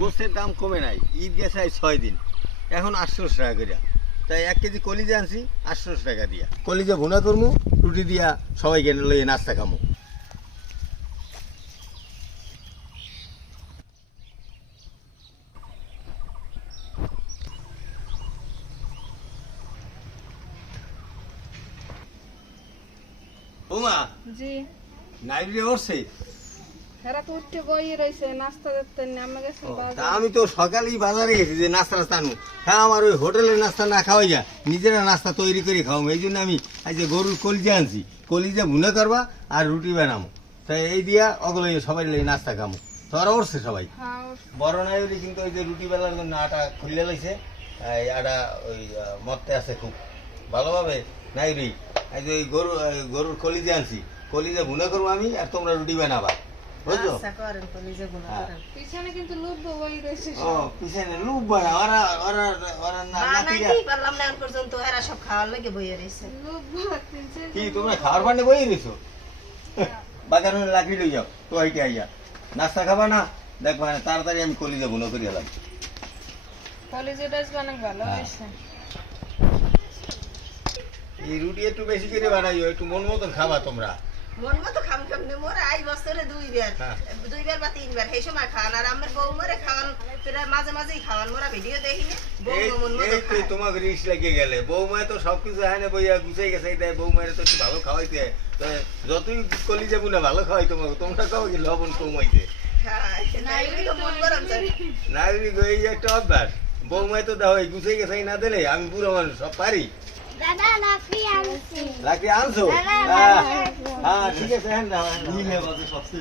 গোস্তের দাম কমে নাই। ঈদ গেছে আজ ছয় দিন। এখন আটশোশো টাকা করে তাই এক কেজি কলিজা আনছি আটশোশো টাকা দিয়া। কলিজা ভুনা করমু রুটি দিয়া সবাইকে লইয়ে নাস্তা খামু। বৌমা জি। নাইব্রেরি উঠছে আমি তো সকালেই বাজারে গেছি যে নাস্তা টাস্তা আনু হ্যাঁ আমার ওই হোটেলের নাস্তা না খাওয়াই যা নিজেরা নাস্তা তৈরি করে খাওয়াবো। এই জন্য আমি আজ যে গরুর কলিজা আনছি কলিজা ভুনে করবা আর রুটি বানাবো। তাই এই দিয়া অগলো সবাই নাস্তা খামো। তোরা উঠছে সবাই? হ্যাঁ বড় নাই কিন্তু ওই যে রুটি বেলার জন্য আটা খুলে লাইছে এই আটা ওই মরতে আছে খুব। ভালোভাবে নাই রি এই যে ওই গরু গরুর কলিজা আনছি কলিজা ভুনে করব আমি আর তোমরা রুটি বানাবা। বুঝছ? করেন কলিজা গুলো। করেন। পিছনে কিন্তু লোক বই রয়েছে ও পিছনে লুপ বানা ওরা ওরা ওরা না নাতিরা পারলাম না পর্যন্ত এরা সব খাওয়ার লেগে বইয়ে রয়েছে। লোক কি তোমরা খাওয়ার পান্ডে বই রয়েছো? বাজার হলে লই যাও তো এইটা আইয়া। নাস্তা খাবা না দেখবা না তাড়াতাড়ি আমি কলিজা ভুনো করে কলেজে বানাক ভালো হ্যাঁ। এই রুটি একটু বেশি করে বানাইও একটু মন মতন খাবা তোমরা। মন মতো খাম খাম নে মোর আই বছরে দুইবার। হ্যাঁ। দুইবার বা তিনবার সেই সময় খাওয়ান। আর আমার বউ মরে খাওয়ান প্রায় মাঝে মাঝেই খাওয়ান। মোরা ভিডিও দেখি না বউ মন মতো এই খায়। তোমাকে রিস লেগে গেলে। বৌমায় তো সবকিছু হয় না বইয়া গুছাই গেছে তো একটু ভালো খাওয়াইতে। তো যতই কলিজা বুনা ভালো খাওয়াই তোমাকে। তোমরা খাও কি লবণ কমাইতে। তো মন এই একটা অভ্যাস। তো দাও গুছাই গেছে না দিলে আমি বুড়ো মানুষ সব পারি। দাদা লাফি আনছি। হ্যাঁ ঠিক আছে হ্যাঁ দাও, হ্যাঁ দাও।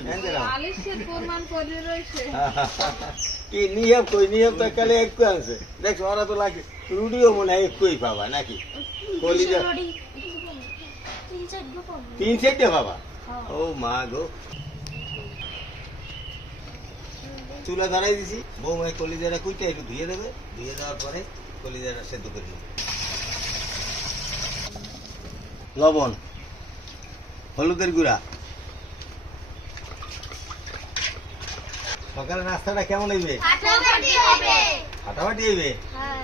হ্যাঁ। দাও। আলিশের প্রমাণ করে রয়েছে। কি নিয়ম কই নিয়ম তো কালে একটু আনছে দেখছ ওরা তো লাগে মনে হয় একটুই পাবা নাকি? কলিজা তিন পাবো? ও মা গো। চুলা ধরাই দিছি। বৌমাই কলিজাটা কুইটা একটু ধুয়ে দেবে। ধুয়ে দেওয়ার পরে কলিজাটা সেদ্ধ করে লবণ। হলুদের গুঁড়া। সকালে নাস্তাটা কেমন হইবে? ফাটাফাটি হইবে? হ্যাঁ।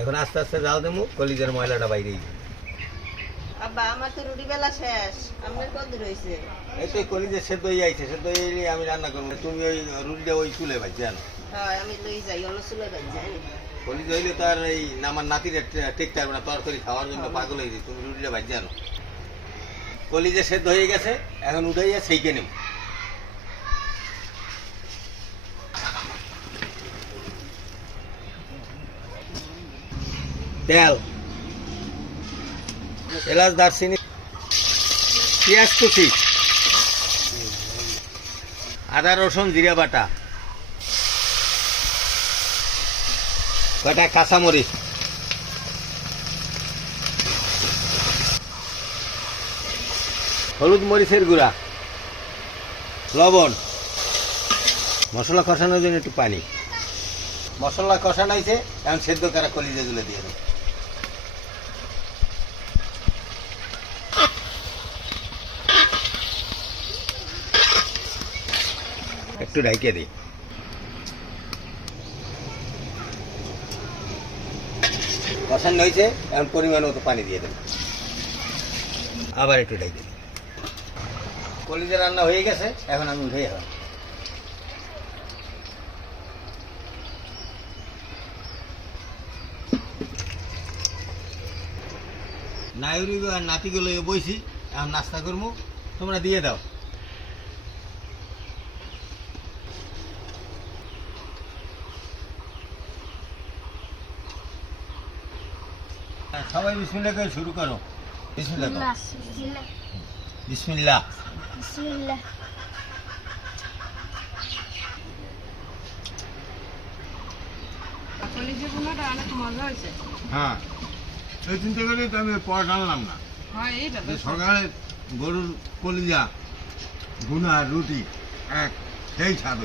এখন আস্তে আস্তে যাও দেবো কলিজের ময়লাটা বাইরে আব্বা আমার তো রুটি বেলা শেষ। আপনার কত রয়েছে এই তো কলিজা সেদ্ধ হয়ে যাইছে সেদ্ধ হয়ে আমি রান্না করব। তুমি ওই রুটিটা ওই চুলে ভাই জানো। হয় আমি লই যাই অন্য চুলে বাই যাই কলিজা হইলে তার এই আমার নাতির টেকতে পারবে না তরকারি খাওয়ার জন্য পাগল হয়ে তুমি রুটিটা ভাই জানো কলিজা সেদ্ধ হয়ে গেছে এখন উঠাইয়া সেইকে নেব। তেল এলাচ দারচিনি পেঁয়াজ কুচি আদা রসুন জিরা বাটা। কটা কাঁচামরিচ। হলুদ মরিচের গুঁড়া। লবণ। মশলা কষানোর জন্য একটু পানি। মশলা কষানো হয়েছে, এখন সেদ্ধ করা কলিজাগুলো দিয়ে দেবো। একটু ঢাইকে দিই। কষানো হয়েছে, এখন পরিমাণ মতো পানি দিয়ে দেবো। আবার একটু ঢেকে কলিজা রান্না হয়ে গেছে, এখন আমি উঠে যাব। নায়ুরি আর নাতিগুলো বইছি, এখন নাস্তা করব। তোমরা দিয়ে দাও। সবাই বিসমিল্লা করে শুরু করো। বিসমিল্লা বিসমিল্লা হ্যাঁ। এই চিন্তা করে তো আমি পড়া টানলাম না। হ্যাঁ সকালে গরুর কলিজা গুনা রুটি এক সেই স্বাদ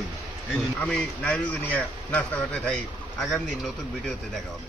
আমি নাইরুকে নিয়ে নাস্তা করতে থাকি। আগামী দিন নতুন ভিডিওতে দেখা হবে।